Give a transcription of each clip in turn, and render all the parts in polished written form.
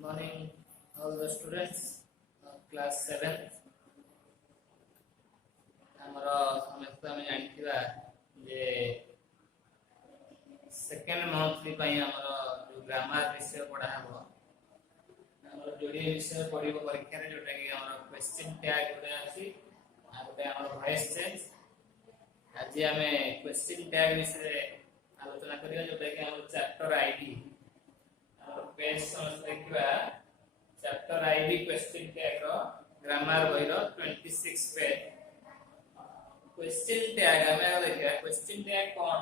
Good morning, all the students of class 7. हमारा समस्त में जानथिबा जे सेकंड मंथली पई हमारा जो ग्रामर विषय पढ़ा हबो हमारा जोड़ी विषय पढ़िबो परीक्षा रे जोटा कि हमारा क्वेश्चन टैग गोटे अछि आ गोटे हमारा वॉइस चेंज आज हमें क्वेश्चन टैग विषय आलोचना करिया जोटा कि हमारा चैप्टर आईडी पेज समझ देखिबा चैप्टर आईडी क्वेश्चन टैग रो ग्रामर बही रो 26 पेज क्वेश्चन टैग हमें देखिया क्वेश्चन टैग कोन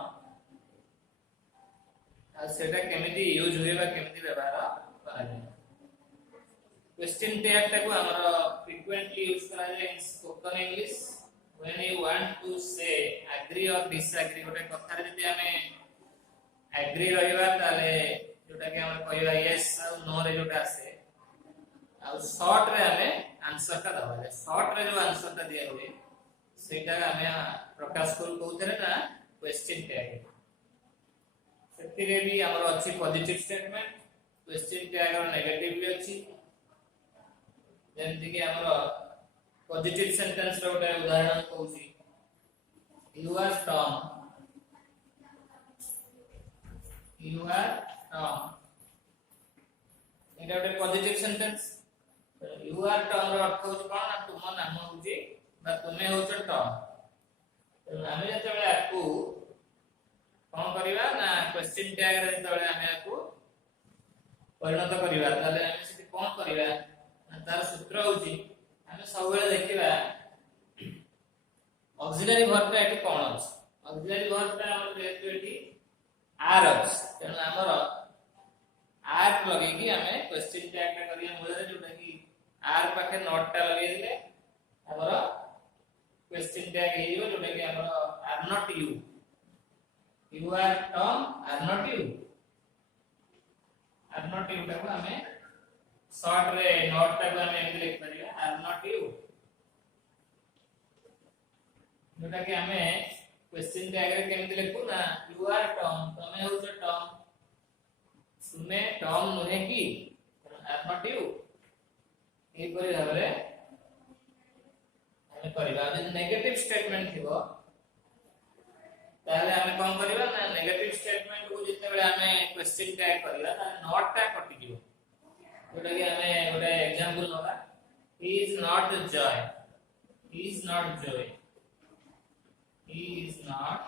आ सेटा केमिति यूज होइबा केमिति व्यवहार कराय क्वेश्चन टैग टाको हमरो फ्रीक्वेंटली यूज करा जाय in spoken English when you want to say agree और डिसएग्री गोटे कथा रे जदि हमें एग्री रहिबा ताले जोटा कि हम कहबा यस और नो रे जोटा आसे आ शॉर्ट रे हमें आंसर का दबा जाय शॉर्ट रे जो आंसर ता दिया हुए सेटा हमें प्रकाश कर कहउतरे ना क्वेश्चन टैग सेति रे भी हमर अछि पॉजिटिव स्टेटमेंट क्वेश्चन टैग और नेगेटिव भी अछि जेंति कि हमर पॉजिटिव सेंटेंस रो गोटे उदाहरण कहउची you are strong you are strong এটা একটা positive sentence you are strong র অর্থ হচ্ছে কোন না তোমার নাম হচ্ছে বা তুমি হচ্ছে strong আমি যেତେବେଳେ আকু কোন করিবা না क्वेश्चन टैग रे যেতেବେଳେ আমি আকু পরিণত করিবা তাহলে আমি সেটি কোন করিবা তার সূত্র হচ্ছে আমি ସବୁବେଳେ ଦେଖିবা অক্সিলারি ভার্বটা এটি কোন আছে অক্সিলারি ভার্বটা আমরা যেহেতু এটি आर तेणु आमर आर लगे कि आमे क्वेश्चन टैग टा करिया मूल रे जोटा कि आर पाखे नोट टा लगे दिले हमर क्वेश्चन टैग हे जो जोटा कि हमर are not you you are Tom are not you टा को आमे शॉर्ट रे नोट टा को आमे एमि लिख परिया आर नॉट यू जोटा कि आमे क्वेश्चन टैग रे केमति लिखु ना यू आर टॉम तमे हो छ टॉम तुमे टॉम नहे की आर नॉट यू ए परि भाबरे हमें परिबा जे नेगेटिव स्टेटमेंट थिबो ताले हमें कोन करिबा ना नेगेटिव स्टेटमेंट को जते बेले हमें क्वेश्चन टैग करिबा ता नॉट टा कटि दिबो जोटा कि हमें गोटे एग्जांपल नबा he is not joy he is not Joy He is not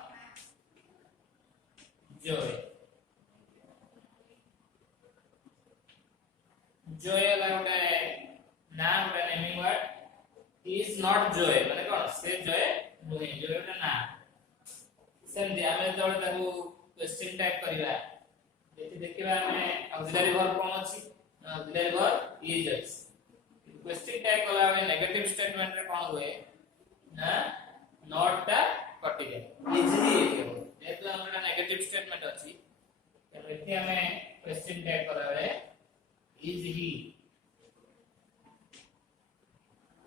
joy. Joy वाला उड़ा नाम उड़ा naming word. He is not joy. माने कौन? से joy नहीं joy उड़ा नाम. सेंधी हमें तो उड़ा ताकू क्वेश्चन टैग करिबा. देखिबा हमें ऑक्सिलरी वर्ब कौन अछि? ऑक्सिलरी वर्ब is अछि. क्वेश्चन टैग कला हमें नेगेटिव स्टेटमेंट रे कौन हुए? ना नॉट टा कटि जाय इजीली जेतु हमरा नेगेटिव स्टेटमेंट अछि एते हमें क्वेश्चन टैग करावे इज ही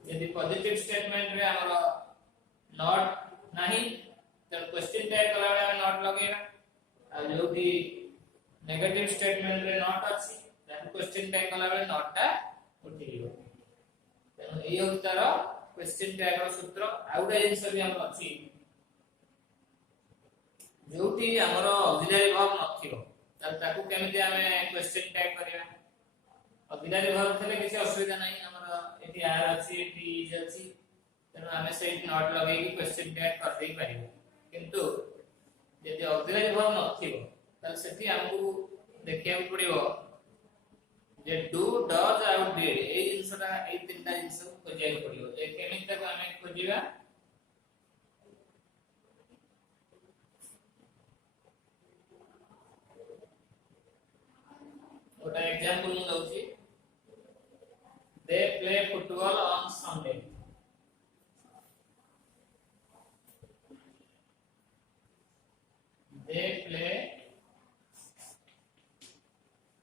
यदि पॉजिटिव स्टेटमेंट रे हमरा नॉट नाही त क्वेश्चन टैग करावे नॉट लगेगा आ जो भी नेगेटिव स्टेटमेंट रे नॉट अछि त क्वेश्चन टैग करावे नॉट टा उठी दियो तेनो एई उत्तर क्वेश्चन टैग रो सूत्र आउडा जिंस भी हम अछि जोटी हमरो ऑक्सिलरी वर्ब नथिबो त ताकू केमिति हमें क्वेश्चन टैग करिया ऑक्सिलरी वर्ब थले किसी असुविधा नहीं हमरो एटी आर अछि एटी इज अछि तेनु हमें से नॉट लगे कि क्वेश्चन टैग कर देई परिबो किंतु यदि ऑक्सिलरी वर्ब नथिबो त सेठी हमकु देखिया पड़िबो जे do does out did a जिंसटा ए तीनटा जिंस खोजिया पड़िबो जे केमिति ताको हमें खोजिबा ओटा एग्जांपल मु दउची they play football on Sunday they play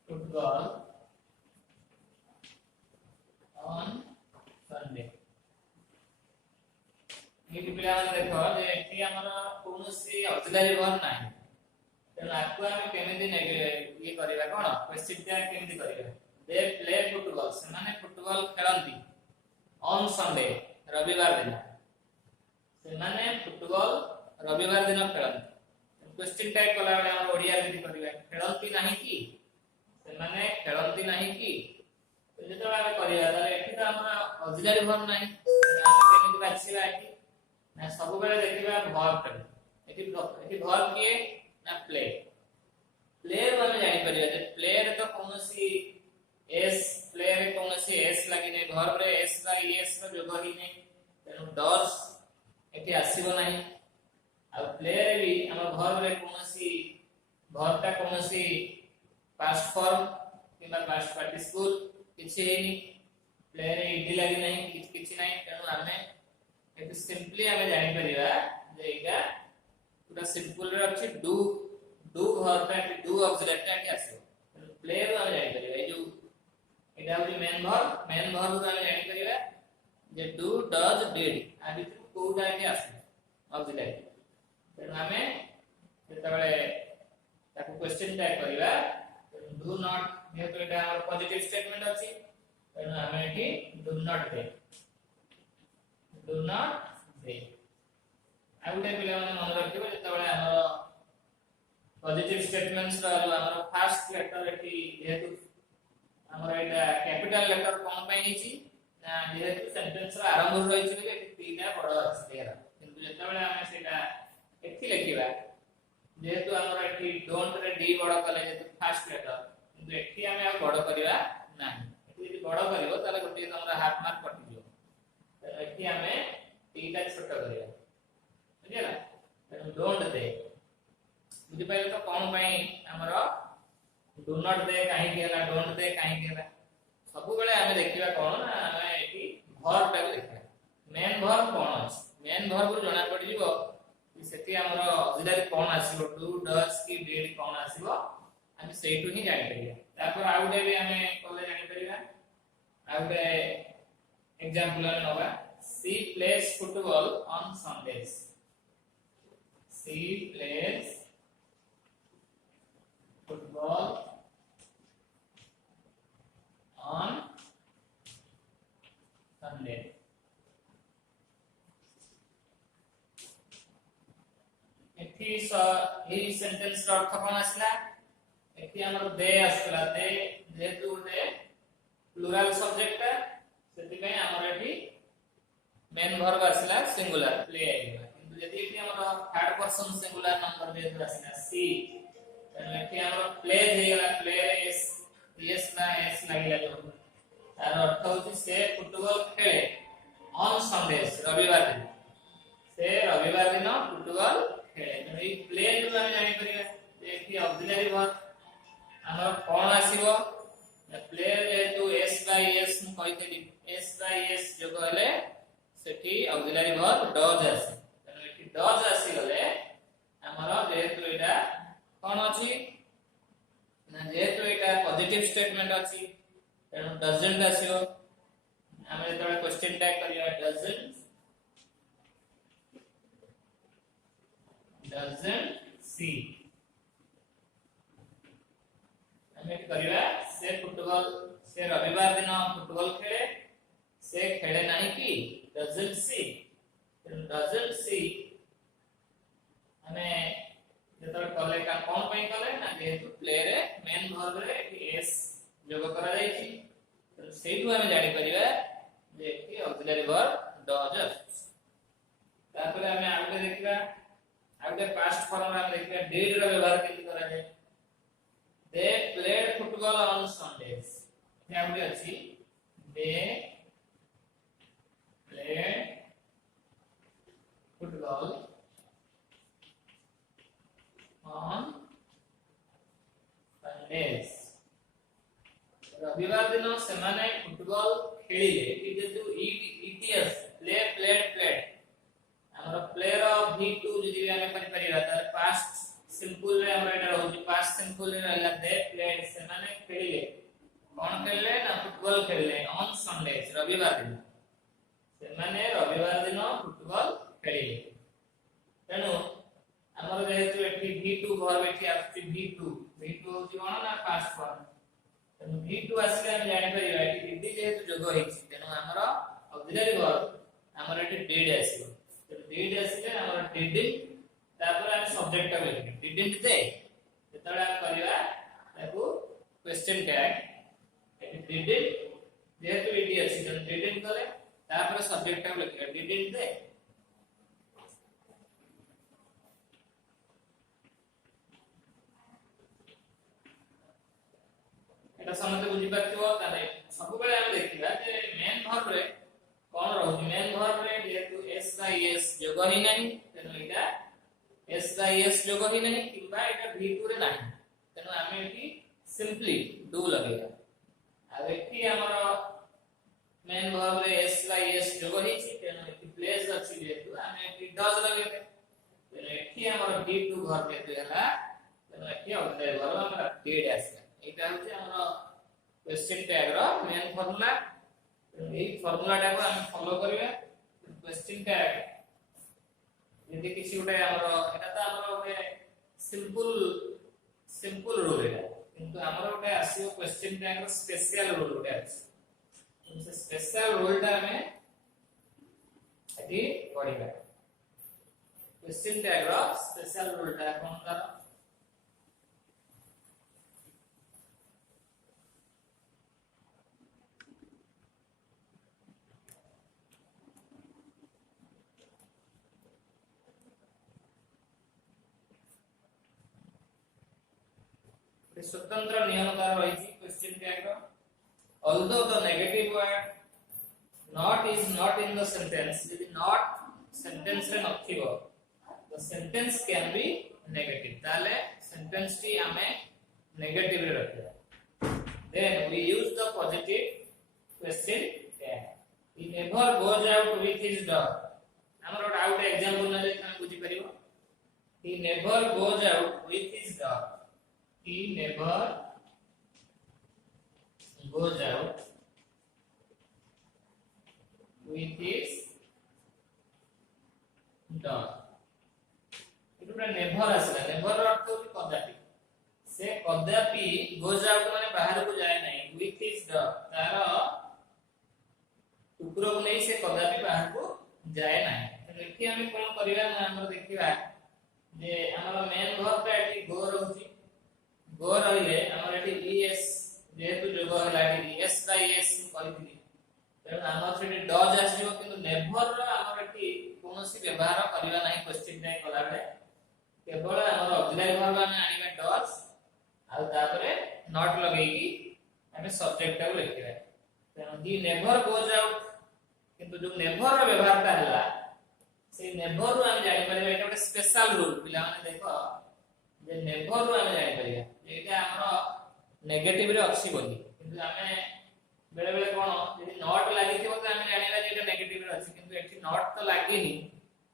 football on Sunday ये पिला माने देखो जे एठी हमरा कोनोसी ऑक्सिलरी वर्ब नाही तेना आकु हम केमिति ये करिबा कोन क्वेश्चन टैग केमिति करिबा दे प्ले फुटबॉल से माने फुटबॉल खेलंती ऑन संडे रविवार दिन से माने फुटबॉल रविवार दिन खेलंती क्वेश्चन टाइप कला बेले हम ओडिया रे करबा खेलंती नाही की से माने खेलंती नाही की तो जेतो हम करिया ताले एठी तो हमरा ऑक्सिलरी वर्ब नाही हम केमिति बाछिबा एठी ना सब बेले देखिबा वर्ब एठी वर्ब किए ना प्ले प्लेयर वाले जानि परिया जे प्लेयर तो कोनोसी एस प्लेयर कोनोसी एस लागि नै वर्ब रे एस बा एस रो जोग ही नै तेनु डस एठी आसीबो नाही आ प्लेयर भी हम वर्ब रे कोनोसी वर्ब ता कोनोसी पास्ट फॉर्म किबा पास्ट पार्टिसिपल किछि हेनी प्लेयर इडी लागि नै किछि नै तेनु हमें एठी सिंपली हमें जानि परिया जे एटा पूरा सिंपल रे अछि डू वर्ब ता डू ऑक्सिलरी ता के आसीबो प्लेयर हम जानि परिया ए जो एटा होली मेन वर्ब को हम जानि परिया जे डू डज डिड आ भितर कोडा के आसीबो ऑक्सिलरी तेनु हमें जेतबेले ताको क्वेश्चन टाइप करिवा डू नॉट जेतो एटा हमर पॉजिटिव स्टेटमेंट अछि तेनु हमें एठी डू नॉट दे आ गुटे पिला माने मन रखिबो जेतबेले हमर पॉजिटिव स्टेटमेंट्स रो हमर फर्स्ट लेटर एठी जेतु हमर एटा कैपिटल लेटर कोन पई हिची ना जेतु सेंटेंस रो आरंभ रहिछि जे तीटा बड़ अछि तेरा किंतु जेतबेले हमें सेटा एठी लिखिबा जेतु हमर एठी डोंट रे डी बड़ कले जेतु फर्स्ट लेटर किंतु एठी हमें बड़ करिवा नाही एठी यदि बड़ करिवो ताले गोटे हमरा हाफ मार्क कटि दियो एठी हमें तीटा छोट करिया बुझिला डोंट दे बुझि पाइले तो कोन पई हमरो डू नॉट दे काहे केला डोंट दे काहे केला सब बेले हमें देखिबा कोन ना हमें एठी वर्ब टा लिखा मेन वर्ब कोन अछि मेन वर्ब रो जणा पड़ि जीवो कि सेठी हमरो ऑक्सिलरी कोन आसीबो डू डज की डिड कोन आसीबो हम सेठु ही जानि परिया तापर आउडे भी हमें कोले जानि परिया आउडे एग्जांपल नबा she plays football on Sundays she plays football on Sunday एठी ही सेंटेंस रो अर्थ कोन आसला एठी हमर दे आसला दे जेतु दे प्लुरल सब्जेक्ट सेति पे हमर एठी मेन वर्ब आसला सिंगुलर प्ले आइबा किंतु यदि एठी हमर थर्ड पर्सन सिंगुलर नंबर जेतु आसला सी तने एठी हमर प्ले हेगला प्ले एस ना एस लागिला जो तार अर्थ होची से फुटबॉल खेले ऑन संडेस रविवार दिन से रविवार दिन फुटबॉल खेले तने ई प्ले जो हम जानि परिबा एठी ऑक्सिलरी वर्ब हमर कोन आसीबो प्ले जेतु एस बाय एस मु कहितली एस बाय एस जो कहले सेठी ऑक्सिलरी वर्ब डज आसी तने एठी डज आसी गले हमर जेतु एटा कोन अछि ना जेतु एटा पॉजिटिव स्टेटमेंट अछि तेनु डजंट आसीओ हम जेतबे क्वेश्चन टाइप करिया डजंट सी हम करिया से फुटबॉल से रविवार दिन फुटबॉल खेले से खेले नाही की doesn't see हमें जेतर कले का कोन पई कले ना जेतु प्ले रे मेन वर्ब रे एस जोग करा जाई छी तो सेठु हमें जानि परिबा जे कि ऑक्सिलरी वर्ब डज तापर हमें आगे देखिबा आगे पास्ट फॉर्म हम देखिबा डिड रो व्यवहार केति करा जाय they played football on Sundays या आगे अछि दे played football on Sundays रविवार दिन से माने फुटबॉल खेलिले कि जेतु ईटीएस प्लेड हमर प्लेयर ऑफ v2 जदि हम करि परिबा त पास्ट सिंपल रे हमर एटा होची पास्ट सिंपल रे रहला दे प्लेड से माने खेलिले कोन खेलले ना फुटबॉल खेलले ऑन संडेज रविवार दिन से माने रविवार दिन फुटबॉल खेलिले तेनु हमर जेतु एठी v2 वर्ब एठी आछि v2 होची कोन ना पास्ट फॉर्म ତେଣୁ V2 ଆସିଲେ ଆମେ ଜାଣି ପାରିବା କି did ଯେହେତୁ ଯୋଗ ହେଇଛି ତେଣୁ ଆମର ଅକ୍ସିଲାରୀ verb ଆମର ଏଠି did ଆସିବ। ତେଣୁ did ଆସିଲେ ଆମର did ତାପରେ ଆମେ ସବଜେକ୍ଟ ଟା ଲେଖିବା didn't they ଯେତେବେଳେ ଆମେ କରିବା ତାକୁ क्वेश्चन टैग ଏଠି did जेहेतु ed ଅଛି ତେଣୁ didn't କଲେ तापर सब्जेक्ट टा लिखिया didn't they एटा समझते बुझी पाथिबो ताले सब बेले हम देखिबा जे मेन वर्ब रे कोन रहउची मेन वर्ब रे जेहेतु s बाय s जोग ही नहीं तेनो एटा s बाय s जोग ही नहीं किबा एटा v2 रे नहीं तेनो हम एठी सिंपली डू लगेगा आ एठी हमरो मेन वर्ब रे s बाय s जोग ही छी तेनो एठी प्लेस अछि जेतु हमें एठी डज लगेबे तेनो एठी हमर d2 वर्ब जेतु हला तेनो एठी ऑक्सिलरी वर्ब हमर did आसी एटा होची हमर क्वेश्चन टैग रो मेन फार्मूला एई फार्मूला टा को हम फॉलो करिवे क्वेश्चन टैग यदि किसी उठे हमर एटा त हमर उठे सिंपल रूल एटा किंतु हमर उठे आसीओ क्वेश्चन टैग रो स्पेशल रूल उठे अछि से स्पेशल रूल टा में एटी पढिबा क्वेश्चन टैग रो स्पेशल रूल टा कोन कर स्वतंत्र नियम का रही क्वेश्चन टैग रो although the negative word not is not in the sentence if not sentence रे नथिबो the sentence can be negative ताले sentence टी हमें negative रे रखिया then we use the positive question tag he never goes out with his dog हमर out example न ले हम बुझी परिबो he never goes out with his dog he never goes out with his dog इटुरा never आसला never अर्थ होची कदापि से कदापि goes out माने बाहर को जाए नहीं with his dog तार कुकुर को नहीं से कदापि बाहर को जाए नहीं तो एठी हम कोन करिवा ना हम देखिबा जे हमर मेन वर्ब टा एठी go रहउची go रहिले हमर एठी es जेहेतु जोग हला एठी s बाय s करिथिली तेणु हमर सेठी डज आसीबो किंतु नेभर रो हमर एठी कोनोसी व्यवहार करिवा नाही क्वेश्चन टैग कला बेले केवल हमर ऑक्सिलरी वर्ब हम आनिबा डज आ तापरे नॉट लगेगी हमें सब्जेक्ट टा लिखिबा तेणु ही नेभर गोज आउट किंतु जो नेभर रो व्यवहार ता हला से नेभर रो हम जानि परिबा एटा ଗୋଟେ स्पेशल रूल पिला माने देखो जे नेभर रो हम जानि परिबा एटा हमर नेगेटिव रे अछि बोली किंतु हमें बेले बेले कोन यदि नॉट लागि थिबो त हम जानिबा जे एटा नेगेटिव रे अछि किंतु एठी नॉट तो लागिनी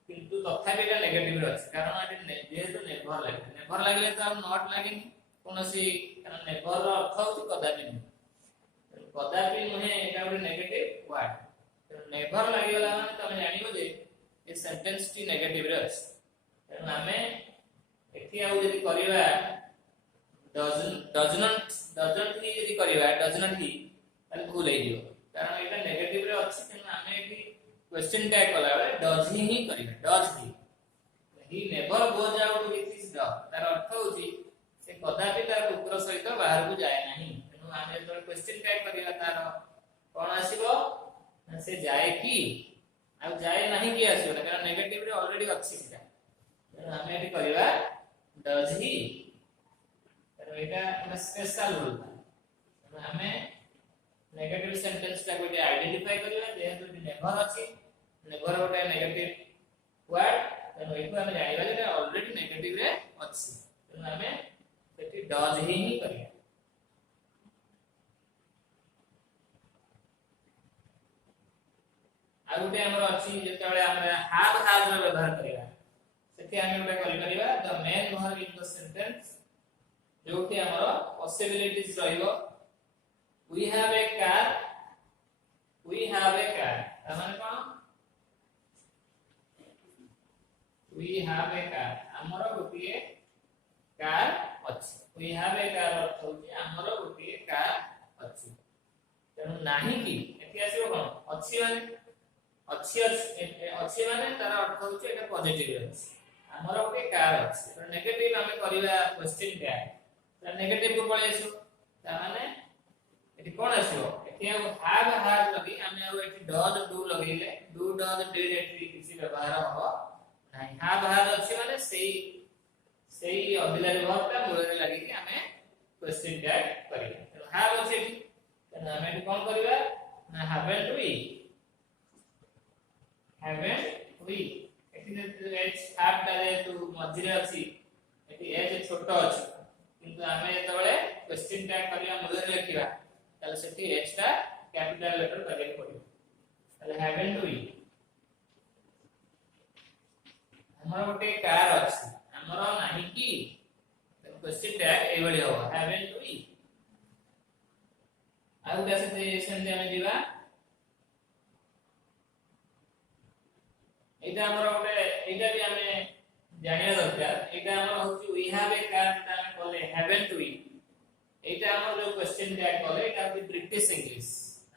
किंतु तथापि एटा नेगेटिव रे अछि कारण एटी जेहेतु नेभर लागिले त हम नॉट लागिनी कोनोसी कारण नेभर रो अर्थ होची कदापि नहीं कदापि नहे एटा ଗୋଟେ नेगेटिव वर्ड नेभर लागिला माने तमे जानिबो जे ए सेंटेंस टी नेगेटिव रे अछि तेनु हमें एठी आउ यदि करिवा doesn't ही यदि करिवा doesn't ही ताले भूल हे दियो कारण एटा नेगेटिव रे अछि तेनु हमें एठी क्वेश्चन टैग कला बेले does he करिवा does he never goes out with his dog तार अर्थ होची से कदापि तार कुकुर सहित बाहर को जाए नहीं तेनु हमें तो क्वेश्चन टैग करिवा तार कोन आसीबो से जाए की आ जाए नहीं की आसीबो कारण नेगेटिव रे ऑलरेडी अछि सेटा तेनु हमें एठी करिवा does he एटा एक स्पेशल रूल था हमें नेगेटिव सेंटेंस टा को आइडेंटिफाई करबा जेहेतु नेभर अछि नेभर गोटे नेगेटिव वर्ड तेनो एठु हम जानिबा जे ऑलरेडी नेगेटिव रे अछि तेनो हमें सेठी डज ही करिया आ गोटे हमर अछि जेतेबेले हम हैव हैज रो व्यवहार करिया सेठी हम गोटे करि परिबा the main verb in the sentence जोटी हमरो पॉसिबिलिटीज रहिबो we have a car तामाने cone we have a car हमरो गोटिए कार अछि we have a car अर्थ होची हमरो गोटिए कार ତେଣୁ ନାହିଁ କି ଏଠି ଆସିବ କଣ ଅଛି ମାନେ ଅଛି ମାନେ ତାର ଅର୍ଥ ହଉଛି এটা ପଜିଟିଭ ଅଛି ଆମର ଗୋଟେ କାର ଅଛି ତ ନେଗେଟିଭ ଆମେ କରିବା क्वेश्चन टैग ତ ନେଗେଟିଭ କୁ ପଳେଇ ଆସିବ ତା ମାନେ ଏଠି କଣ ଆସିବ ଏଠି ଆଉ have ଲଗି ଆମେ ଆଉ ଏଠି does do ଲଗେଇଲେ do does did ଏଠି କିଛି ବ୍ୟବହାର ହବ ନାହିଁ have ଅଛି ମାନେ ସେଇ ଅକ୍ସିଲାରୀ verb ଟା ମୂଳରେ ଲାଗିକି ଆମେ क्वेश्चन टैग କରିବା ତ have ଅଛି ଏଠି ତ ଆମେ ଏଠି କଣ କରିବା ନା haven't we ଏଠି h have ଟା ଯେହେତୁ ମଝିରେ ଅଛି ଏଠି h ଛୋଟ ଅଛି କିନ୍ତୁ ଆମେ ଯେତେବେଳେ क्वेश्चन टैग କରିବା ମୂଳରେ ଲେଖିବା ତାହେଲେ ସେଠି h ଟା କ୍ୟାपिଟାଲ ଲେଟର କରିବାକୁ ପଡିବ ତାହେଲେ haven't we ଆମର ଗୋଟେ କାର ଅଛି ଆମର ନାହିଁ କି क्वेश्चन टैग एवली हो haven't we ଆଉ କେसे ସେମିତି ଆମେ ଯିବା एटा हमर ओटे एटा भी हमें जानिया दरकार एटा हमर होची we have a car ता हम कहले haven't we एटा हमर जो क्वेश्चन टैग कहले एटा भी ब्रिटिश इंग्लिश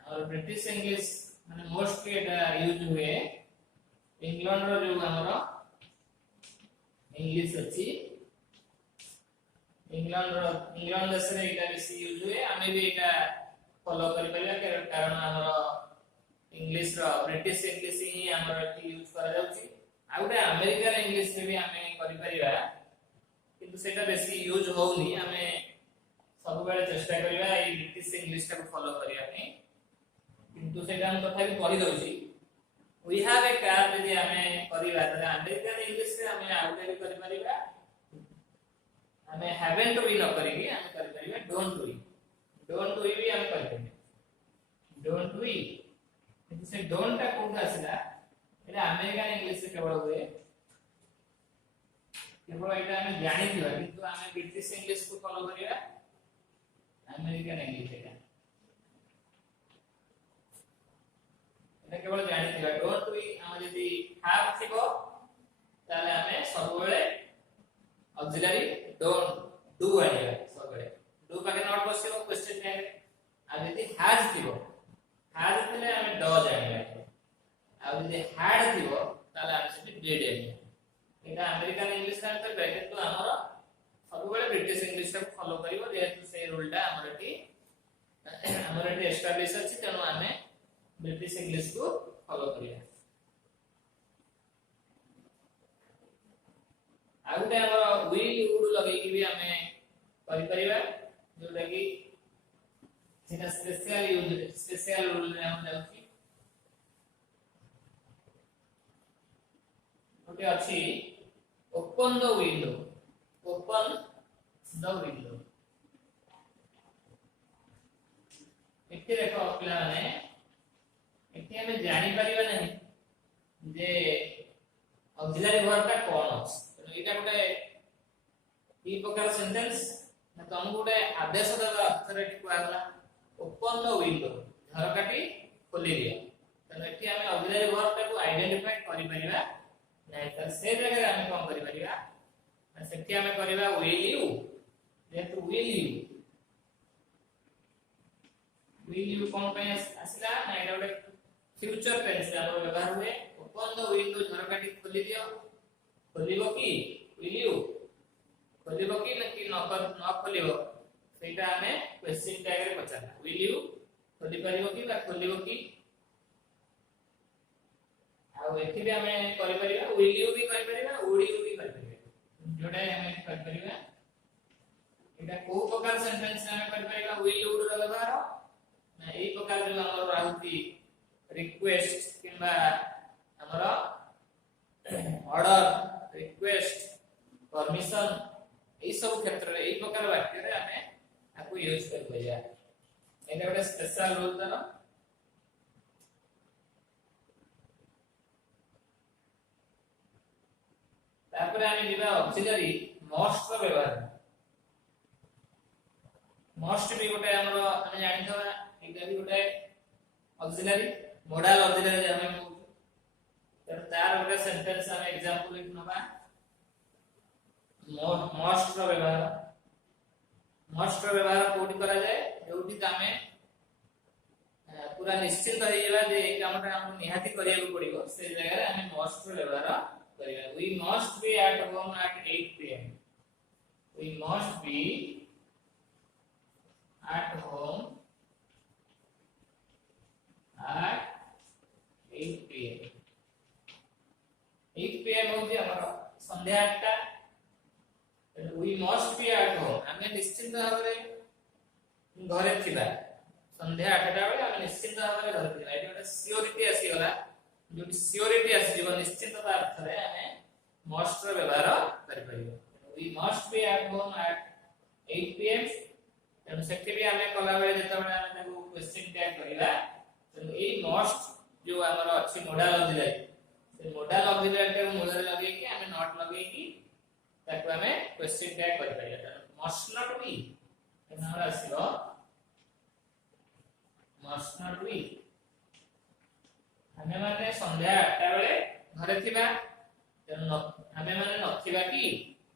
और ब्रिटिश इंग्लिश माने मोस्टली एटा यूज हुए इंग्लैंड रो जो हमर इंग्लिश अछि इंग्लैंड देश रे एटा बेसी यूज हुए हमें भी एटा फॉलो करि परिया कारण हमर इंग्लिश रो ब्रिटिश इंग्लिश ही हमर एटी यूज करा जाउची आ गुटे अमेरिकन इंग्लिश में भी हमें करि परिबा किंतु सेटा बेसी यूज होउनी हमें सब बेले चेष्टा करिबा ए ब्रिटिश इंग्लिश का फॉलो करिया पे किंतु सेटा हम तथा भी पढि दउची वी हैव ए कार यदि हमें करिबा त अमेरिकन इंग्लिश से हमें आउटे भी करि परिबा हमें हैवंट वी न करिबी हमें करि परिबा डोंट वी भी हम करि परिबा डोंट वी किंतु से डोंट टा कोन आसिला एटा अमेरिकन इंग्लिश से केवल हुए केवल एटा हम जानि दिबा किंतु हमें ब्रिटिश इंग्लिश को फॉलो करिया अमेरिकन इंग्लिश एटा केवल जानि दिबा डोंट वी हम यदि हैव थिबो ताले हमें सब बेले ऑक्सिलरी डोंट डू आनिया सब बेले डू पाके नॉट बसिबो क्वेश्चन टैग आ यदि हैज थिबो हैज थिले हमें डज आनिया आ यदि हैड थिबो ताले हम सेठी डिड आनिया एटा अमेरिकन इंग्लिश का अंतर ब्रैकेट तो हमर सब बेले ब्रिटिश इंग्लिश को फॉलो करिवो जेहेतु से रूल टा हमर एटी एस्टैब्लिश अछि तेनु हमें ब्रिटिश इंग्लिश को फॉलो करिया आउटे हमर विल वुड लगै कि भी हमें करि परिबा जोटा कि सेटा स्पेशल रूल रे हम जाउची ओटे अछि ओपन द विंडो एते देखो पिला माने एते हमें जानि परिबा नहीं जे ऑक्सिलरी वर्ब का कोन अछि एटा गोटे ई प्रकार सेंटेंस ना तो हम गोटे आदेश देबा अक्षर एटी कोआगला ओपन द विंडो झरकाटी खोली दिया तो एटी हमें ऑक्सिलरी वर्ब को आइडेंटिफाई करि परिबा नहीं तो से जगह हम कोन करि परिबा सेठी हमें करिबा विल यू जेतु विल यू कोन पे आसिला ना एटा गोटे फ्यूचर टेंस हम व्यवहार हुए ओपन द विंडो झरकाटी खोली दियो खोलिबो की विल यू खोलिबो की न खोलिबो सेटा हमें क्वेश्चन टैग रे पचारना विल यू खोली परिबो की बा खोलिबो की आ एथि भी हमें करि परिबा विल यू भी करि परिबा वुड यू भी करि परिबा जोडे हमें करि परिबा एटा को प्रकार सेंटेंस हमें करि परिबा विल वुड रो व्यवहार ना एई प्रकार जो हमर राहुती रिक्वेस्ट किबा हमर ऑर्डर रिक्वेस्ट परमिशन ए सब क्षेत्र रे ए प्रकार वाक्य रे हमें आपको यूज कर लिया एटा गोटे स्पेशल रूल दनो तापर हमें दिबा ऑक्सिलरी मस्ट रो व्यवहार मस्ट भी गोटे हमरो हम जानि थवा एटा भी गोटे ऑक्सिलरी मॉडल ऑक्सिलरी हमें तर तार गोटे सेंटेंस हम एग्जांपल लिख नबा मस्ट रो व्यवहार कोडी करा जाए जोटी तमे पूरा निश्चित हो जाबा जे ए कामटा हम निहाती करिया को पड़िबो से जगह रे हम मस्ट रो व्यवहार करिया we must be at home at 8 pm we must be at home at 8 pm 8 pm हो जे हमर संध्या 8टा we must be at home हमें निश्चित भाबरे घरे थिबा संध्या 8टा बेले हम निश्चित भाबरे घरे थिबा एटा गोटे सियोरिटी आसी गला जो सियोरिटी आसी जीव निश्चितता अर्थ रे हमें मस्ट रो व्यवहार करि परिबो we must be at home at 8 pm तेनु सेठी भी हमें कला बेले जेता बेले हम ताको क्वेश्चन टैग करिवा तेनु ए मस्ट जो हमर अछि मोडाल ऑक्सिलरी से मोडाल ऑक्सिलरी के मूल लगे कि हमें नॉट लगे कि ताको हमें क्वेश्चन टैग कर परिया मस्ट नॉट बी हमरा आसीबो मस्ट नॉट बी हमें माने संध्या 8टा बेले घरे थिबा तेनु हमें माने नथिबा कि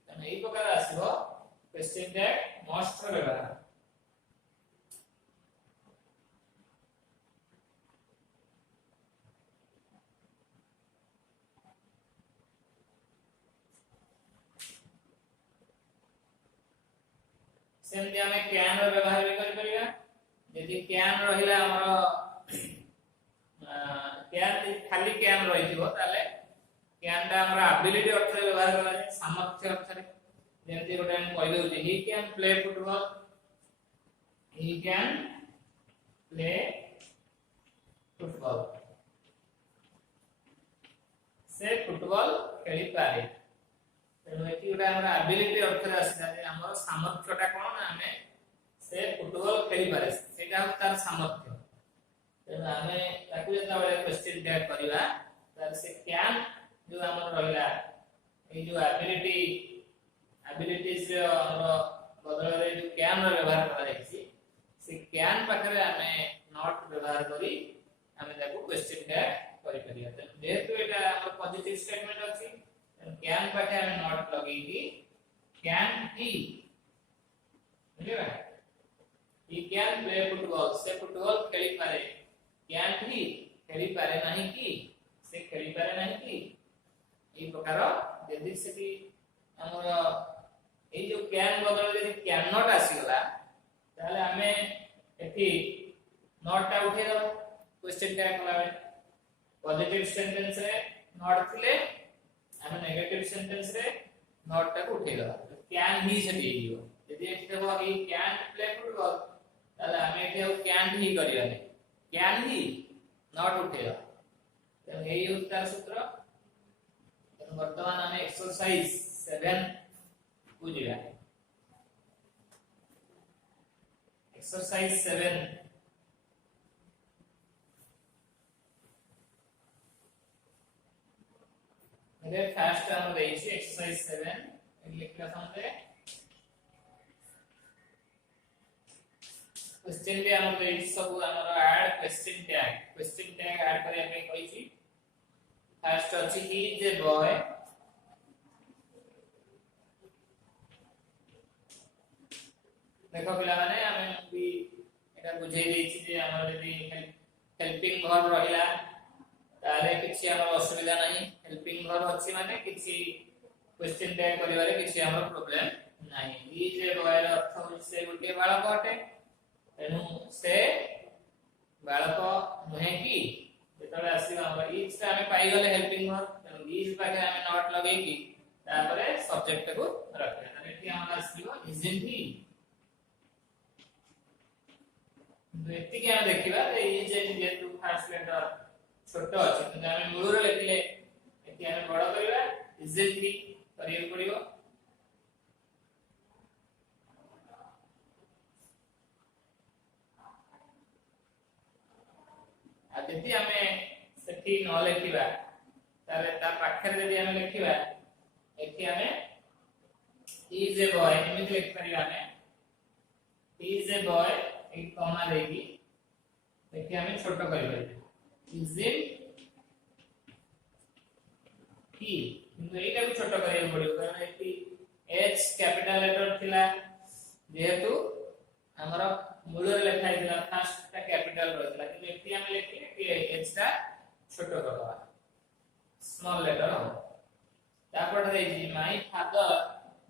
तेनु एई प्रकार आसीबो क्वेश्चन टैग मस्ट रो व्यवहार सेमती हमें कैन रो व्यवहार भी करि परिया यदि कैन रहिला हमर कैन खाली कैन रहिथिबो ताले कैन ता हमर एबिलिटी अर्थ रे व्यवहार करा जाय सामर्थ्य अर्थ रे जेमती गोटे हम कहि दउ जे he can play football he can play football से फुटबॉल खेली पारे तेणु एटी गोटे हमर एबिलिटी अर्थ रे आसी जाय हमर सामर्थ्यटा कोन ना हमें से फुटबॉल खेली पारे सेटा हो तार सामर्थ्य तेणु हमें ताकू जेता बेले क्वेश्चन टैग करिवा तार से कैन जो हमर रहिला ए जो एबिलिटीज रे हमर बदल रे जो कैन रो व्यवहार करा जायछि से कैन पाखरे हमें नॉट व्यवहार करी हमें ताकू क्वेश्चन टैग करि परिया जेहेतु एटा हमर पॉजिटिव स्टेटमेंट अछि कैन पाखे हमें नॉट लगेगी कैन ही बुझिबा ही कैन प्ले फुटबॉल से फुटबॉल खेली पारे कैन ही खेली पारे नहीं कि से खेली पारे नहीं कि ई प्रकार यदि सेठी हमर ए जो कैन बदल यदि कैन नॉट आसी गला ताले हमें एठी नॉट टा उठे दो क्वेश्चन टैग कला पॉजिटिव सेंटेंस रे नॉट थिले हम नेगेटिव सेंटेंस रे नॉट टा को उठे गला कैन ही से दियो यदि एठी देखो ही कैन प्ले फुटबॉल ताले हम एठी कैन ही करिया नै कैन ही नॉट उठेगा तो यही उत्तर सूत्र तो वर्तमान हम एक्सरसाइज 7 बुझिया एक्सरसाइज 7 मेरे फर्स्ट हम देइछि एक्सरसाइज 7 लिखला समझे क्वेश्चन भी हम देइछि सब हमर ऐड क्वेश्चन टैग ऐड करे पे कहिछि फर्स्ट अछि ही इज ए बॉय देखो पिला माने हम भी एटा बुझै देइछि जे हमर यदि हेल्पिंग वर्ब रहिला ताले किछि हमर असुविधा नहीं हेल्पिंग वर्ब अछि माने किछि क्वेश्चन टैग करिवारे किछि हमर प्रॉब्लम नहीं ही इज ए बॉय अर्थ होइछ से गुटे बालक अटे तेनु से बालक नहे कि जेतले आसी हमर इज से हमें पाई गले हेल्पिंग वर्ब तेनु इज पाके हमें नॉट लगे कि तापरे सब्जेक्ट को रखे तने एठी हमर आसीबो इजंट ही व्यक्ति के हम देखिबा जे इज जेतु फर्स्ट लेटर छोटो अछि त हमें मूल रे लिखले एठी हमें बड़ करबा इजंट ही करियो पड़ियो यदि हमें सेठी न लिखिबा ताले ता पाखरे यदि हमें लिखिबा एठी हमें इज ए बॉय एमिति लिख परिबा हमें इज ए बॉय एक कॉमा देगी एठी हमें छोटो करि परिबा इज इट ही किंतु एटा को छोटो करियो पड़ियो कारण एठी एच कैपिटल लेटर थिला जेहेतु हमर मूल रे लिखा हैला फर्स्ट टा कैपिटल रहला कि एटी हम लिखले कि एच टा छोटो करबा स्मॉल लेटर हो तापर दे जी my father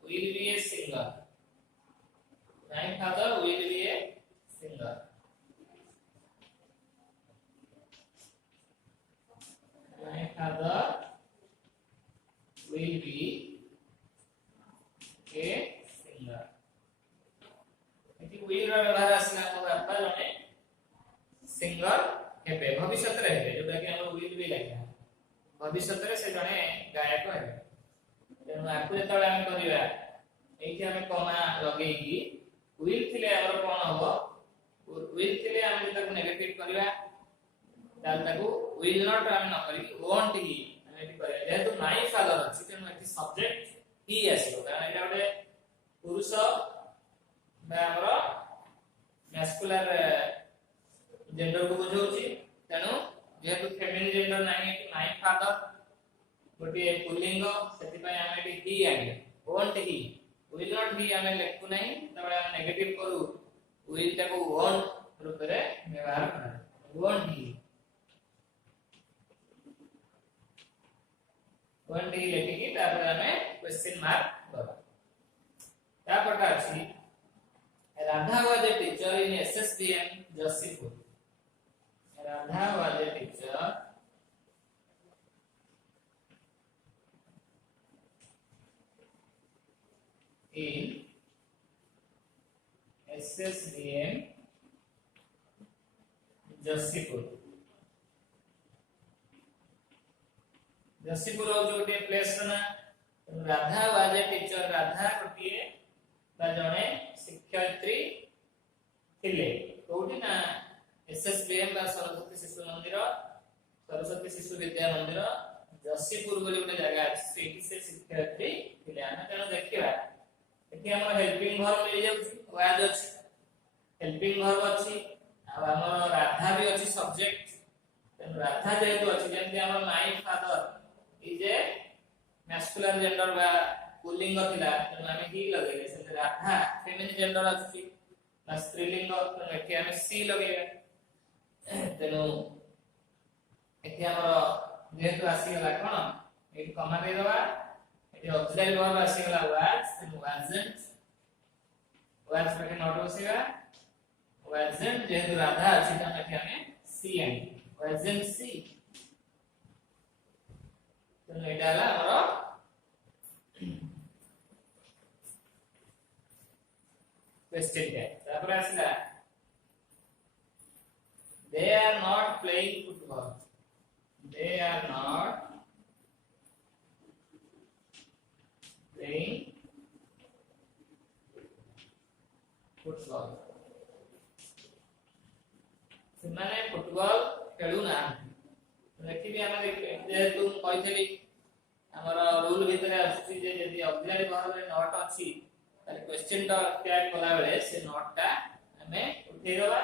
will be a singer my father will be a singer my father will be a singer एटी will रा व्यवहार आसला को बापा जने सिंगर हेबे भविष्य रे हेबे जोटा कि हम will be लागला भविष्य रे से जने गायक हेबे तेनु आकु जेतले हम करिवा एठी हम कमा लगेई की will थिले हमर कोन हबो will थिले हम जतक नेगेटिव करिवा ताल ताकू will not हम न करी won't ही हम एठी करिया जेतु my father अछि तेनु एठी सब्जेक्ट ही आसीबो कारण एटा गोटे पुरुष बा हमर मैस्कुलर जेंडर को बुझौछि तेनु जेतु फेमिनिन जेंडर नाही एठी my father गोटे पुल्लिंग सेति पय हम एठी ही आगे won't ही will not ही हम लेखु नाही तबे हम नेगेटिव करू will ताको won't रूप रे व्यवहार करा won't ही वन डी लेके की तापर हमें क्वेश्चन मार्क करा तापर का अछि Radha was a teacher in SSBM Jashipur Radha was a teacher in SSBM Jashipur Jashipur हो जो गोटे प्लेस ना Radha was a teacher Radha गोटे बा जणे शिक्षयित्री थिले कोठी ना एसएसबीएम बा सरस्वती शिशु मंदिर सरस्वती शिशु विद्या मंदिर जसीपुर बोली गोटे जगह अछि सेठी से शिक्षयित्री थिले हम तेनो देखिबा एठी हमर हेल्पिंग वर्ब मिल जाउछि वाज अछि हेल्पिंग वर्ब अछि आ हमर राधा भी अछि सब्जेक्ट तेनो राधा जेतु अछि जेंति हमर my father is a muscular gender बा पुल्लिंग थिला तेनु हम ही लगेले से राधा फेमिनिन जेंडर अछि बा स्त्रीलिंग तेनु एठी हम सी लगेबा तेनु एठी हमर जेतु आसी गला कोन एठी कमा दे दबा एठी ऑक्सिलरी वर्ब आसी गला वाज तेनु वाजंट वाज पे नोट होसीगा वाजंट जेतु राधा अछि तेनु एठी हम सी आनी वाजंट सी तेनु एटा हला हमर क्वेश्चन है तापर आसीला they are not playing football they are not playing football ସେମାନେ ଫୁଟବଲ ଖେଳୁ ନାହାନ୍ତି ଦେଖି ବି ଆମେ ଯେହେତୁ କହିଥିଲି ଆମର ରୁଲ ଭିତରେ ଆସୁଛି ଯେ ଯଦି ଅକ୍ସିଲାରୀ वर्ब ରେ नॉट ଅଛି ତାହେଲେ क्वेश्चन ଟା ट्याग कला बेले से नॉट टा हमें उठेइ देबा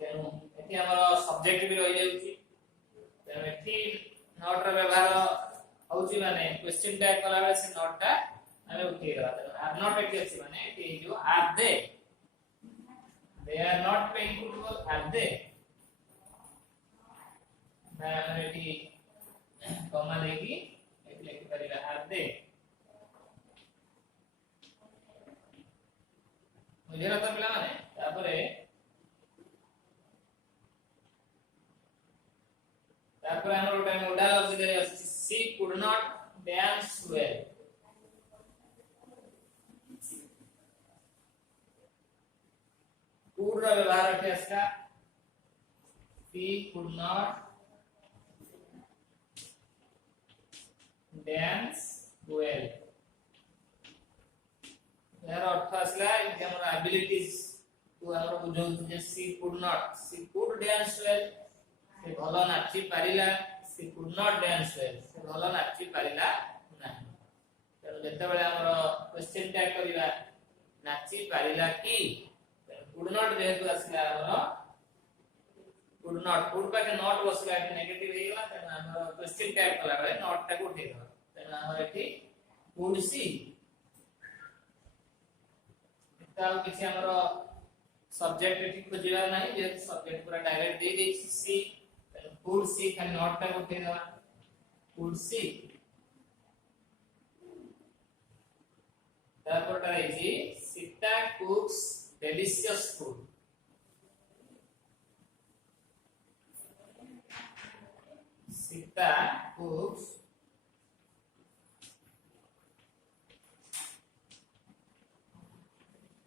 तेनु एठी हमर सब्जेक्ट भी रहि जाउची तेनु एठी नॉट र व्यवहार होउची माने क्वेश्चन ट्याग कला बेले से नॉट टा हमें उठेइ देबा तेनु आर नॉट एठी अछि माने एठी जो are they are not playing football are they मैं एठी कॉमा देकी एठी लिखि परिला are they मुझे ना तो पिला माने तापरे हमर गोटे मोडाल ऑक्सिलरी अछि she could not dance well could रा व्यवहार एठी असला she could not dance well यार अर्थ असला कि हमर एबिलिटीज को हमर बुझौ जे she could dance well से भलो नाची पारिला she could not dance well से भलो नाची पारिला नाही तेनु जते बेले हमर क्वेश्चन टैग करिवा नाची पारिला की could not जेहेतु असला हमर could पाके नॉट बसला नेगेटिव हे गेला तेनु हमर क्वेश्चन टैग कला बेले नॉट टा को उठे देबा तेनु हमर एठी could see ताऊ किछि हमर सब्जेक्ट एठी खोजिबार नाही जे सब्जेक्ट पूरा डायरेक्ट दे दे सी कुड सी खाली नॉट टा उठे देवा कुड सी तापर टा easy Sita cooks delicious food Sita cooks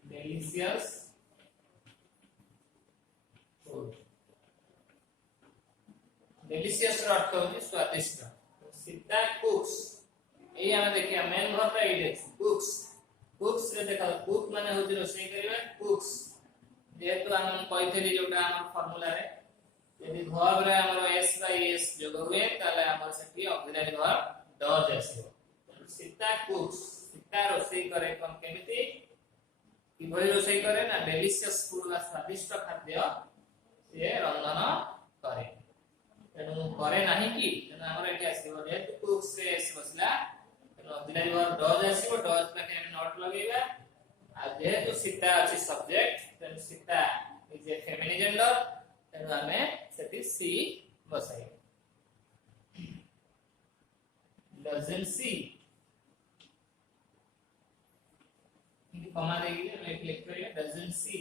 delicious food delicious ର ଅର୍ଥ ହେଉଛି ସ୍ୱାଦିଷ୍ଟ सीता कुक्स ଏଇ ଆମେ ଦେଖିବା ମେନ୍ verb ଟା ଏଇଠି ଅଛି କୁକ୍ସ କୁକ୍ସ ରେ ଦେଖ କୁକ୍ ମାନେ ହେଉଛି ରୋଷେଇ କରିବା କୁକ୍ସ ଯେହେତୁ ଆମେ କହିଥିଲି ଯୋଉଟା ଆମର ଫର୍ମୁଲା ରେ ଯଦି verb ରେ ଆମର s by s ଯୋଗ ହୁଏ ତାହେଲେ ଆମର ସେଠି ଅକ୍ସିଲାରୀ verb does ଆସିବ सीता कुक्स सीता ରୋଷେଇ କରେ କଣ କେମିତି किभଳି ରୋଷେଇ କରେ ନା ଡେଲିସିୟସ୍ ଫୁଡ୍ ବା ସ୍ୱାଦିଷ୍ଟ ଖାଦ୍ୟ ସେ ରନ୍ଧନ କରେ ତେଣୁ କରେ ନାହିଁ କି ତେଣୁ ଆମର ଏଠି ଆସିବ ଯେହେତୁ କୁକ୍ସ ରେ ଏସ୍ ବସିଲା ତେଣୁ ଅକ୍ସିଲାରୀ verb does ଆସିବ does ପାଖେ ଆମେ ନଟ୍ ଲଗେଇବା ଆଉ ଯେହେତୁ ସୀତା ଅଛି ସବଜେକ୍ଟ ତେଣୁ ସୀତା ଇଜ ଏ ଫେମିନିନ୍ ଜେଣ୍ଡର ତେଣୁ ଆମେ ସେଠି ସି ବସାଇବା doesn't see कमा देगी मैं क्लिक करेगा doesn't see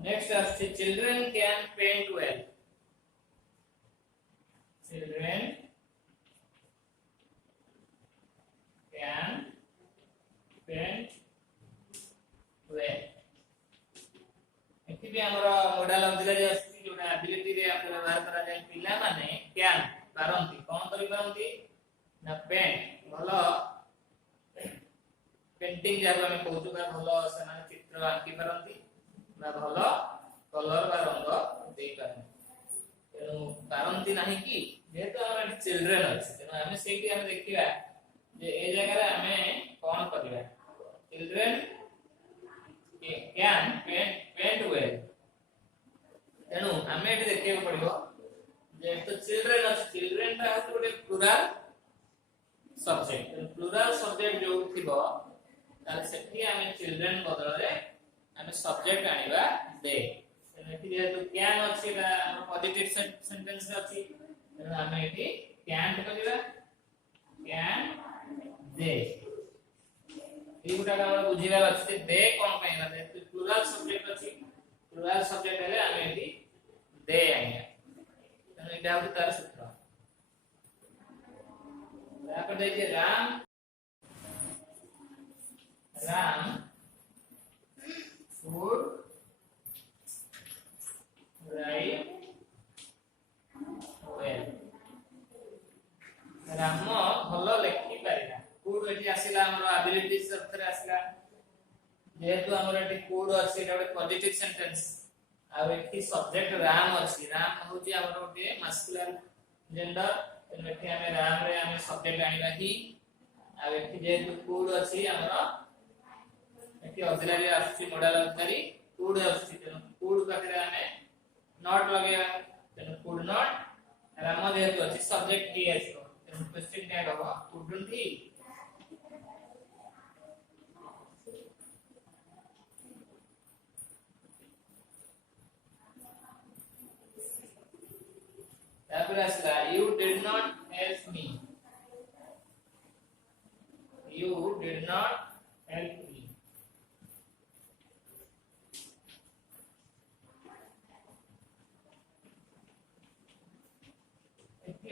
next is children can paint well children can paint well एठी भी हमरा मॉडल ऑक्सिलरी आछि जोटा एबिलिटी रे आपण व्यवहार करा जाय पिला माने can पारंती कोन करि पारंती ना पेंट भलो पेंटिंग जाबा हम कहू बा भलो समान चित्र आंकी पारंती ना भलो कलर बा रंग देई पारंती तेनु पारंती नाही कि जेहेतु हम चिल्ड्रन अछि तेनु हम सेठी हम देखिबा जे ए जगह रे हमें कोन करिबा चिल्ड्रन can paint well तेनु हमें एठी देखियो पड़िबो तो चिल्ड्रन ऑफ चिल्ड्रन ता होत गोटे प्लुरल सब्जेक्ट जो थिबो ताले सेठी हमें चिल्ड्रन बदल रे हमें सब्जेक्ट आनिबा दे एठी जेतु कैन अछि बा पॉजिटिव सेंटेंस अछि हमें एठी कैन करिबा कैन दे ई गुटा का हमरा बुझिबार अछि दे कोन पय ना प्लुरल सब्जेक्ट अछि प्लुरल सब्जेक्ट हेले हमें एठी दे आनिया एटा होती तार सूत्र तापर देखिए Ram food right well Ram भलो लेखि पारिला फूड एठी आसिला हमरो एबिलिटीज अर्थरे आसिला जेहेतु हमरो एठी फूड अछि एटा पॉजिटिव सेंटेंस आ एठी सब्जेक्ट राम अछि राम होची हमर ओटे मस्कुलर जेंडर एठी हमें राम रे हमें सब्जेक्ट आनिबा ही आ एठी जेहेतु फूड अछि हमर एठी ऑक्सिलरी आछि मॉडल ऑक्सिलरी फूड अछि तेनु फूड पाखरे हमें नॉट लगेगा तेनु फूड नॉट राम जेहेतु अछि सब्जेक्ट ही अछि तेनु क्वेश्चन टैग होबा wouldn't he you did not help me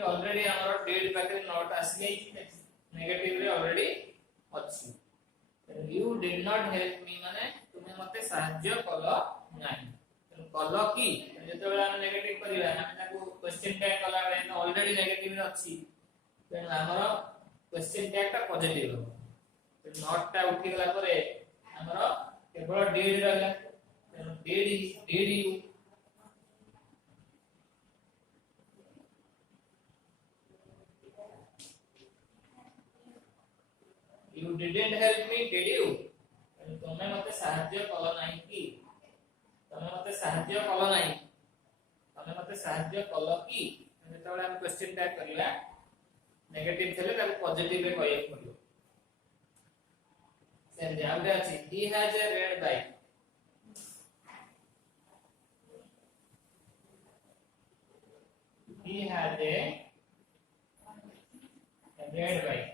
already हमर डेड पाके नॉट आसले नेगेटिव रे ऑलरेडी अछि you did not help me माने तुमे मते सहाय्य कलो नाही कलो की जते बेला हम नेगेटिव करिवा हम ताको क्वेश्चन टैग कला बेले ऑलरेडी नेगेटिव रे अछि तेन हमर क्वेश्चन टैग ता पॉजिटिव हो नॉट ता उठी गला परे हमर केवल डिड रहला did you didn't help me did you तुमे मते सहाय्य कलो नाही की तुमे मते सहाय्य कलो नाही तुमे मते सहाय्य कलो की जेतेबेला हम क्वेश्चन टैग करला नेगेटिव थले ताको पॉजिटिव रे कहय पड़ियो ସେମିତି ଆଉ ଗୋଟେ ଅଛି he has a red bike he has a red bike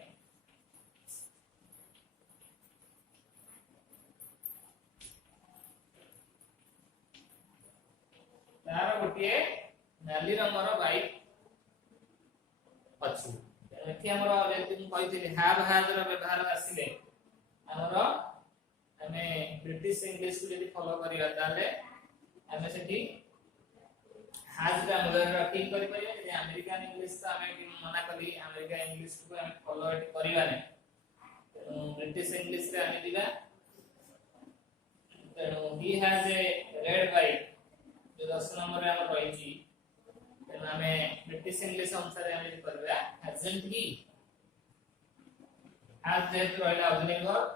तार गोटे नाली रंगर बाइक अछि एठी हमर जेति मु कहिथिली हैव हैज रो व्यवहार आसीले हमर हमें ब्रिटिश इंग्लिश को यदि फॉलो करिया ताले हमें सेठी हैज का मूल्य ठीक करि परिया यदि अमेरिकन इंग्लिश तो हमें मना करी अमेरिकन इंग्लिश को हम फॉलो करिवा नै ब्रिटिश इंग्लिश रे आनि दिबा he has a red bike जो 10 नंबर रे हम रही छी तेना हमें ब्रिटिश इंग्लिश अनुसार हम यदि करबा हैजंट ही हैज जेत रहला ऑब्जेक्ट वर्ब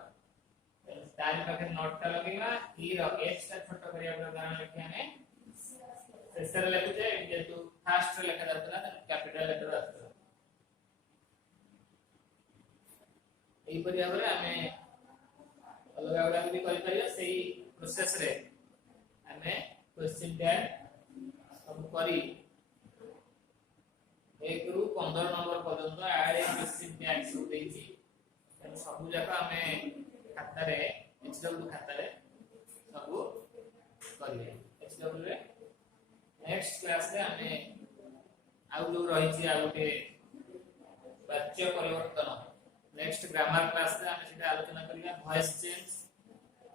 तारी पाखे नोट ता लगेगा ही रो एच ता छोटो करिया कारण लिखि हमें शेषर लिखु जे जेतु फास्ट रे लिखा जातला कैपिटल लेटर आतला एई परि भाबरे हमें अलग अलग भी करि परिया सेही प्रोसेस रे हमें क्वेश्चन टैग सब करी 1 रु 15 नंबर पर्यंत ऐड क्वेश्चन टैग सब देछि सब जगह हमें खाता रे एचडब्ल्यू खाता रे सब करिए एचडब्ल्यू रे नेक्स्ट क्लास रे हमें आउ जो रही छी आ गोटे वाक्य परिवर्तन नेक्स्ट ग्रामर क्लास रे हमें सेटा आलोचना करिया वॉइस चेंज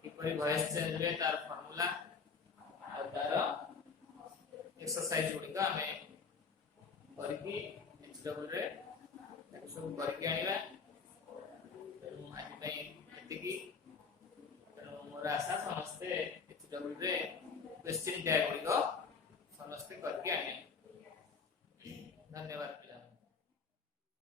किपरि वॉइस चेंज रे तार फार्मूला तार एक्सरसाइज गुडी हमें करके एचडब्ल्यू रे सब करके आनिबा आज पई एतिकी मोर आशा समस्त एचडब्ल्यू रे क्वेश्चन टैग गुडी समस्त करके आनिबा धन्यवाद।